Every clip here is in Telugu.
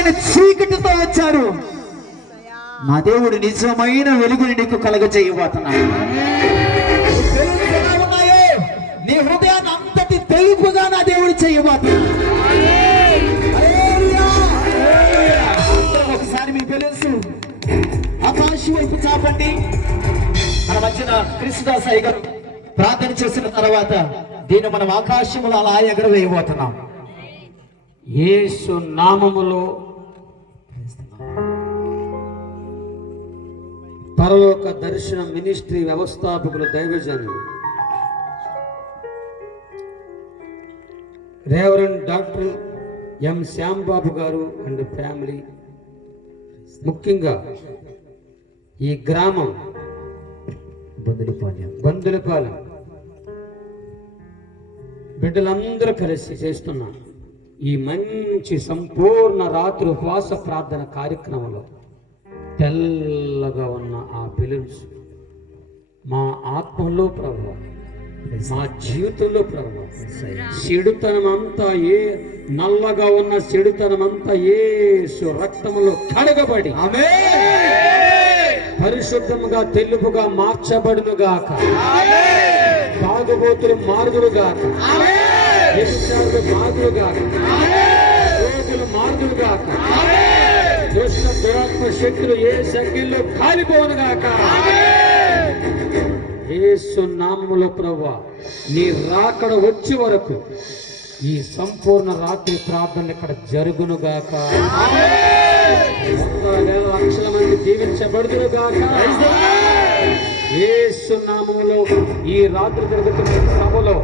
సంపూర్ణమైన చీకటితో వచ్చారు. నా దేవుడు నిజమైన వెలుగుని నీకు కలగ నీ హృదయాన్ని అంతటి తెలుపుగా నా దేవుడు చేయబోతున్నాడు. ఒకసారి మీ తెలుసు ఆకాశం వైపు చాపండి. మన మధ్యన కృష్ణదాస్ అయ్య గారు ప్రార్థన చేసిన తర్వాత దీన్ని మనం ఆకాశములో అలా ఎగరవేయబోతున్నాం. యేసు నామములో పరలోక దర్శన మినిస్ట్రీ వ్యవస్థాపకులు దైవజనులు. రేవరెండ్ డాక్టర్ ఎం శ్యాంబాబు గారు అండ్ ఫ్యామిలీ. ముఖ్యంగా ఈ గ్రామం బందులపాలెం బందులపాలెం. బిడ్డలందరూ కలిసి చేస్తున్న ఈ మంచి సంపూర్ణ రాత్రి ఉపవాస ప్రార్థన కార్యక్రమంలో తెల్లగా ఉన్న ఆ పిలున్స్ మా ఆత్మలో ప్రభు. మా జీవితంలో ప్రభు. చెడుతనం అంతా ఏ నల్లగా ఉన్న చెడుతనం అంతా ఏ రక్తములో కడగబడి పరిశుద్ధముగా తెలుపుగా మార్చబడును గాక తాగుబోతులు మారుదులు గాక మారుదులు గాక రోగులు మారుదులు గాక దురాత్మ శక్తులు ఏ సంఖ్యలో కాలిపోను గాక? యేసు నామములో నీ రాకడ వచ్చే వరకు ఈ సంపూర్ణ రాత్రి ప్రార్థన ఇక్కడ జరుగును గాక. లక్షల మంది దీవించబడుదురు గాక. యేసు నామములో ఈ రాత్రి జరుగుతున్న సభలో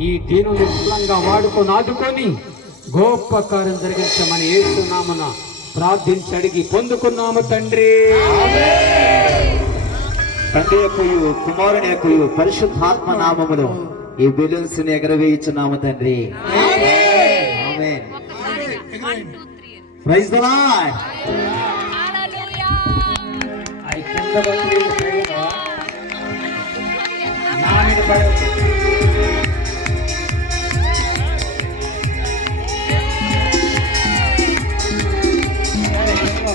ఈ దీనుని విఫలంగా వాడుకొని ఆదుకొని గొప్ప కార్యం జరిగించమని యేసు నామన ప్రార్థించి అడిగి పొందుకున్నాము తండ్రి. తండ్రి యొక్కయు కుమారుని యొక్కయు పరిశుద్ధాత్మ నామములో ఈ బెలూన్స్ని ఎగరవేయించున్నాము తండ్రి. ప్రైజ్ నా మీద